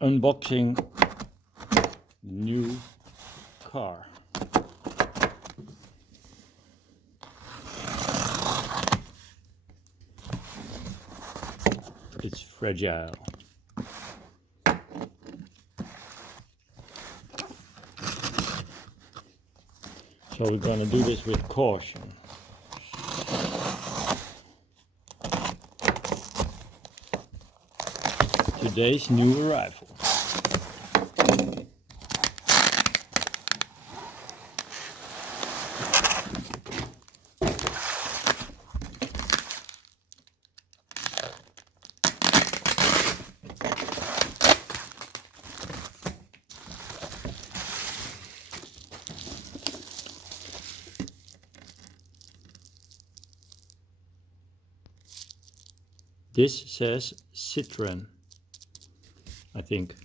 unboxing new car. It's fragile. So we're gonna do this with caution. Today's new arrival. This says Citroen, I think.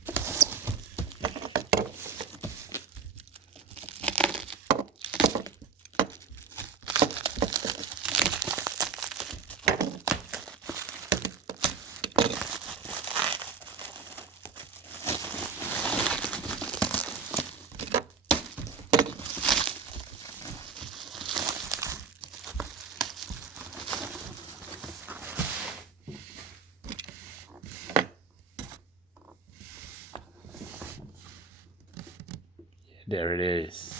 There it is.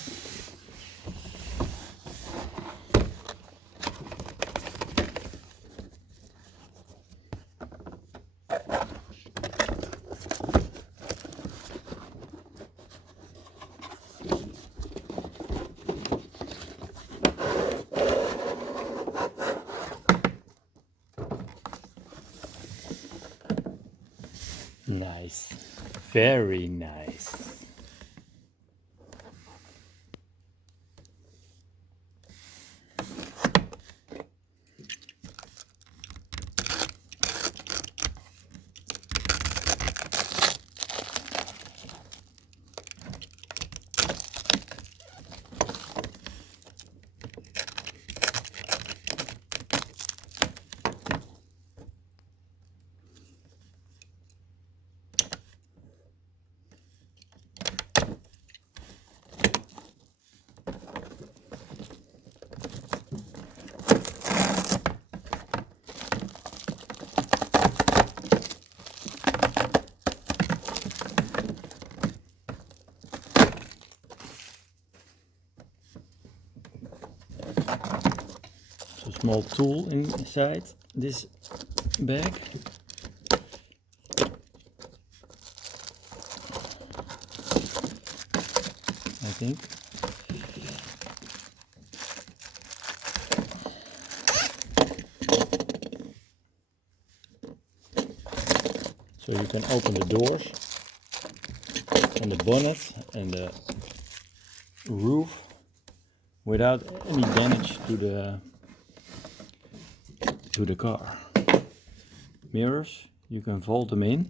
Nice. Very nice. Small tool inside this bag. I think. So you can open the doors and the bonnet and the roof without any damage to the car. Mirrors, you can fold them in.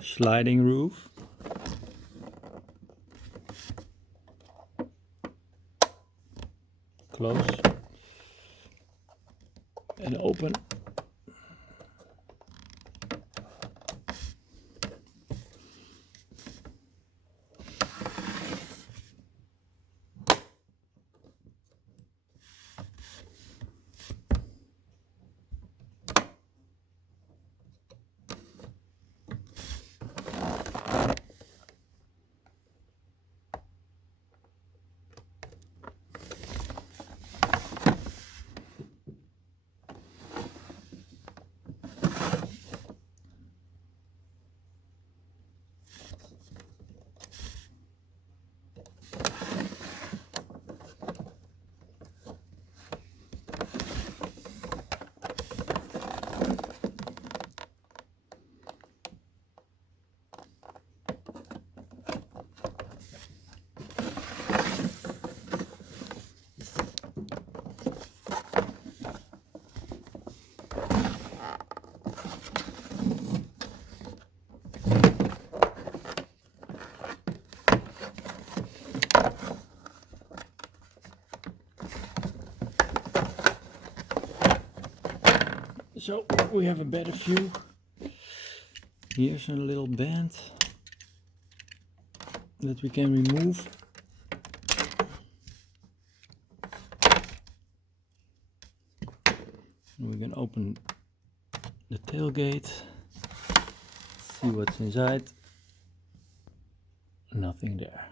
Sliding roof. Close and open. so we have a better view. Here's a little band that we can remove. We can open the tailgate, see what's inside. Nothing there.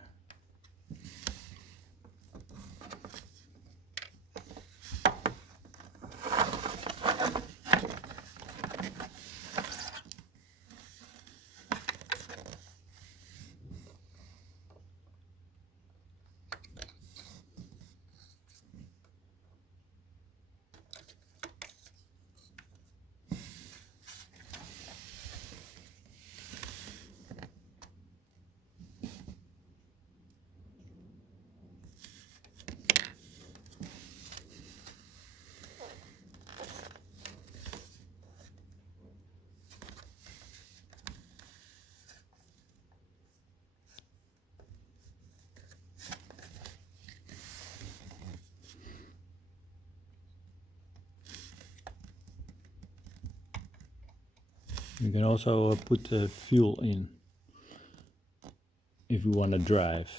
You can also put the fuel in if you want to drive.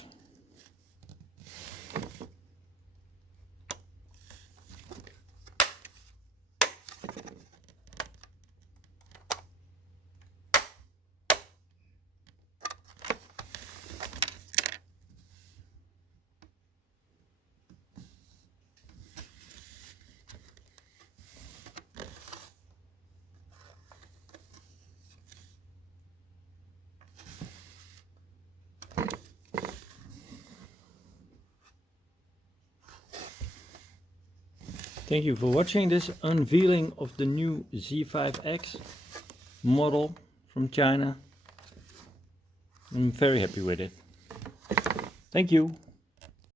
Thank you for watching this unveiling of the new C5x model from China. I'm very happy with it. Thank you.